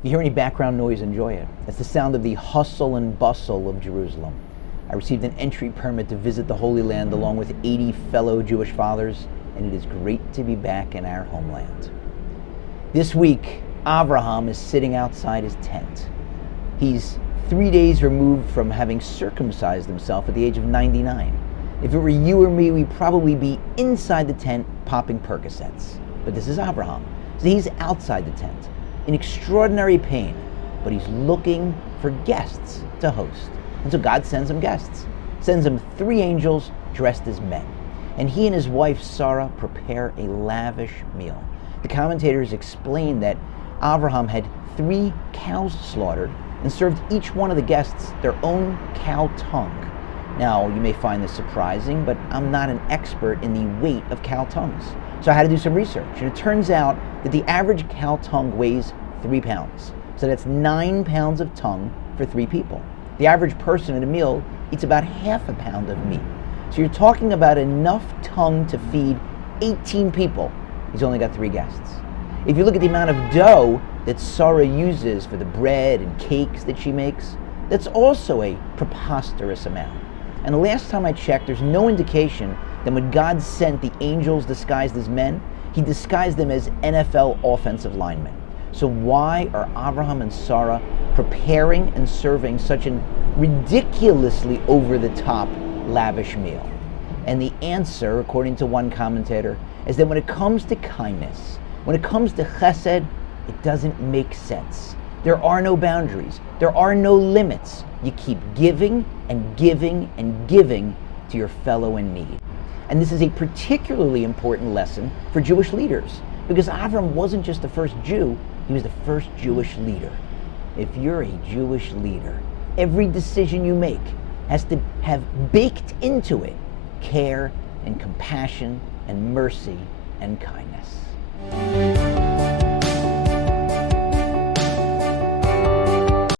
If you hear any background noise, enjoy it. It's the sound of the hustle and bustle of Jerusalem. I received an entry permit to visit the Holy Land along with 80 fellow Jewish fathers, and it is great to be back in our homeland. This week, Avraham is sitting outside his tent. He's 3 days removed from having circumcised himself at the age of 99. If it were you or me, we'd probably be inside the tent popping Percocets. But this is Avraham, so he's outside the tent, in extraordinary pain, but he's looking for guests to host. And so God sends him guests, sends him 3 angels dressed as men. And he and his wife Sarah prepare a lavish meal. The commentators explain that Avraham had 3 cows slaughtered and served each one of the guests their own cow tongue. Now, you may find this surprising, but I'm not an expert in the weight of cow tongues. So I had to do some research, and it turns out that the average cow tongue weighs 3 pounds. So that's 9 pounds of tongue for 3 people. The average person at a meal eats about half a pound of meat. So you're talking about enough tongue to feed 18 people. He's only got 3 guests. If you look at the amount of dough that Sarah uses for the bread and cakes that she makes, that's also a preposterous amount. And the last time I checked, there's no indication that when God sent the angels disguised as men, he disguised them as NFL offensive linemen. So why are Avraham and Sarah preparing and serving such an ridiculously over-the-top lavish meal? And the answer, according to one commentator, is that when it comes to kindness, when it comes to chesed, it doesn't make sense. There are no boundaries. There are no limits. You keep giving and giving and giving to your fellow in need. And this is a particularly important lesson for Jewish leaders, because Avram wasn't just the first Jew, he was the first Jewish leader. If you're a Jewish leader, every decision you make has to have baked into it care and compassion and mercy and kindness.